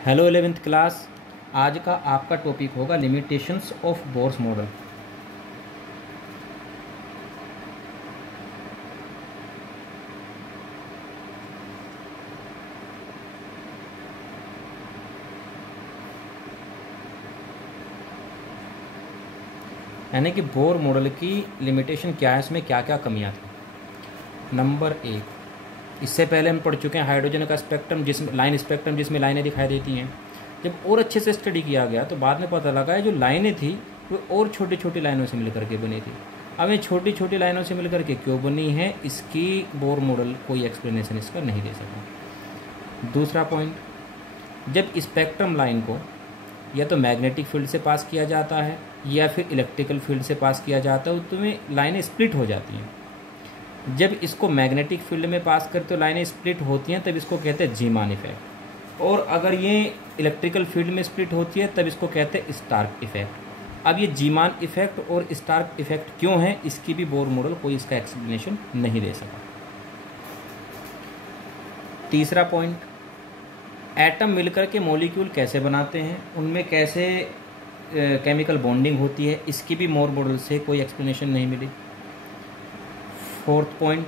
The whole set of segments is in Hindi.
Hello 11th class. आज का आपका टॉपिक होगा लिमिटेशंस ऑफ बोर्स मॉडल। यानी कि बोर मॉडल की लिमिटेशन क्या है, इसमें क्या क्या कमियां थी। नंबर एक, इससे पहले हम पढ़ चुके हैं हाइड्रोजन का स्पेक्ट्रम, जिसमें लाइन स्पेक्ट्रम जिसमें लाइनें दिखाई देती हैं। जब और अच्छे से स्टडी किया गया तो बाद में पता लगा है जो लाइनें थी वो और छोटी छोटी लाइनों से मिलकर के बनी थी। अब ये छोटी छोटी लाइनों से मिलकर के क्यों बनी है, इसकी बोर मॉडल कोई एक्सप्लेनेशन इसका नहीं दे सका। दूसरा पॉइंट, जब स्पेक्ट्रम लाइन को या तो मैग्नेटिक फील्ड से पास किया जाता है या फिर इलेक्ट्रिकल फील्ड से पास किया जाता है तो में लाइनें स्प्लिट हो जाती हैं। जब इसको मैग्नेटिक फील्ड में पास करते तो लाइनें स्प्लिट होती हैं, तब इसको कहते हैं जीमान इफेक्ट। और अगर ये इलेक्ट्रिकल फील्ड में स्प्लिट होती है तब इसको कहते हैं स्टार्क इफेक्ट। अब ये जीमान इफेक्ट और स्टार्क इफेक्ट क्यों है, इसकी भी बोर मॉडल कोई इसका एक्सप्लेनेशन नहीं दे सका। तीसरा पॉइंट, एटम मिलकर के मॉलिक्यूल कैसे बनाते हैं, उनमें कैसे केमिकल बॉन्डिंग होती है, इसकी भी बोर मॉडल से कोई एक्सप्लेनेशन नहीं मिली। फोर्थ पॉइंट,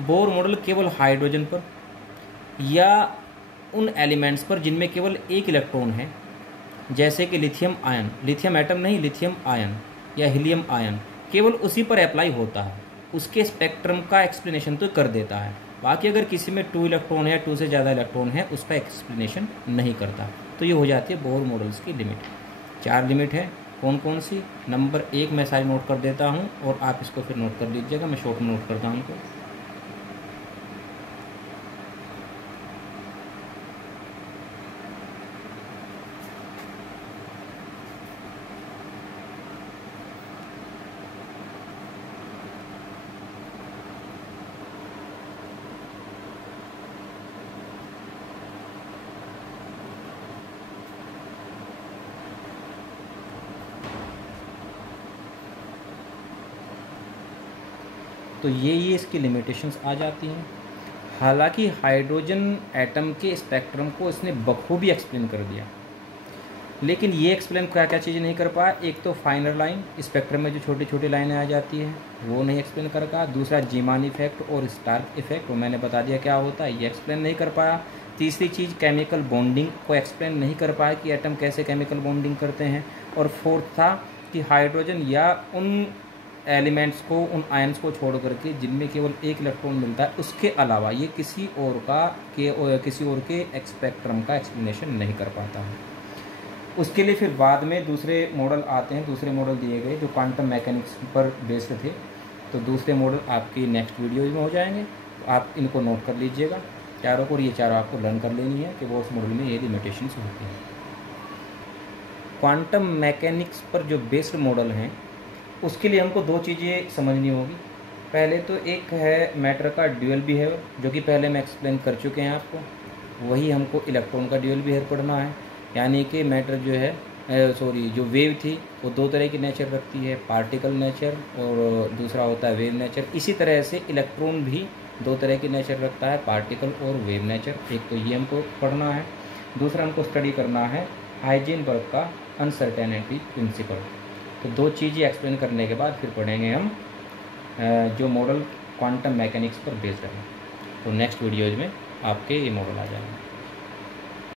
बोर मॉडल केवल हाइड्रोजन पर या उन एलिमेंट्स पर जिनमें केवल एक इलेक्ट्रॉन है, जैसे कि लिथियम आयन, लिथियम एटम नहीं लिथियम आयन या हीलियम आयन, केवल उसी पर अप्लाई होता है, उसके स्पेक्ट्रम का एक्सप्लेनेशन तो कर देता है। बाकी अगर किसी में 2 इलेक्ट्रॉन है, 2 से ज़्यादा इलेक्ट्रॉन है, उसका एक्सप्लेनेशन नहीं करता। तो ये हो जाती है बोर मॉडल्स की लिमिट। 4 लिमिट है, कौन कौन सी। नंबर 1 मैं सारी नोट कर देता हूँ और आप इसको फिर नोट कर लीजिएगा, मैं शॉर्ट में नोट करता हूँ इनको। तो ये इसकी लिमिटेशंस आ जाती हैं। हालांकि हाइड्रोजन एटम के स्पेक्ट्रम को इसने बखूबी एक्सप्लेन कर दिया, लेकिन ये एक्सप्लेन क्या क्या चीज़ें नहीं कर पाया। एक तो फाइनर लाइन, स्पेक्ट्रम में जो छोटी छोटी लाइनें आ जाती हैं वो नहीं एक्सप्लेन कर पाया। दूसरा जीमान इफेक्ट और स्टार्क इफेक्ट, वो मैंने बता दिया क्या होता है, ये एक्सप्लेन नहीं कर पाया। तीसरी चीज़, केमिकल बॉन्डिंग को एक्सप्लेन नहीं कर पाया कि एटम कैसे केमिकल बॉन्डिंग करते हैं। और फोर्थ था कि हाइड्रोजन या उन एलिमेंट्स को, उन आयन्स को छोड़ करके जिनमें केवल एक इलेक्ट्रॉन मिलता है, उसके अलावा ये किसी और के स्पेक्ट्रम का एक्सप्लेनेशन नहीं कर पाता है। उसके लिए फिर बाद में दूसरे मॉडल आते हैं, दूसरे मॉडल दिए गए जो क्वांटम मैकेनिक्स पर बेस्ड थे। तो दूसरे मॉडल आपकी नेक्स्ट वीडियो में हो जाएंगे, तो आप इनको नोट कर लीजिएगा चारों को, और ये चारों आपको लर्न कर लेनी है कि वो उस मॉडल में ये लिमिटेशंस होती हैं। क्वांटम मैकेनिक्स पर जो बेस्ड मॉडल हैं उसके लिए हमको 2 चीज़ें समझनी होगी। पहले तो एक है मैटर का ड्यूअल बिहेवियर, जो कि पहले मैं एक्सप्लेन कर चुके हैं आपको। वही हमको इलेक्ट्रॉन का ड्यूअल बिहेवियर पढ़ना है। यानी कि मैटर जो है जो वेव थी वो 2 तरह की नेचर रखती है, पार्टिकल नेचर और दूसरा होता है वेव नेचर। इसी तरह से इलेक्ट्रॉन भी 2 तरह की नेचर रखता है, पार्टिकल और वेव नेचर। एक तो ये हमको पढ़ना है। दूसरा हमको स्टडी करना है हाइजेनबर्ग का अनसर्टेनिटी प्रिंसिपल। तो 2 चीज़ें एक्सप्लेन करने के बाद फिर पढ़ेंगे हम जो मॉडल क्वांटम मैकेनिक्स पर बेस्ड है। तो नेक्स्ट वीडियोज़ में आपके ये मॉडल आ जाएंगे।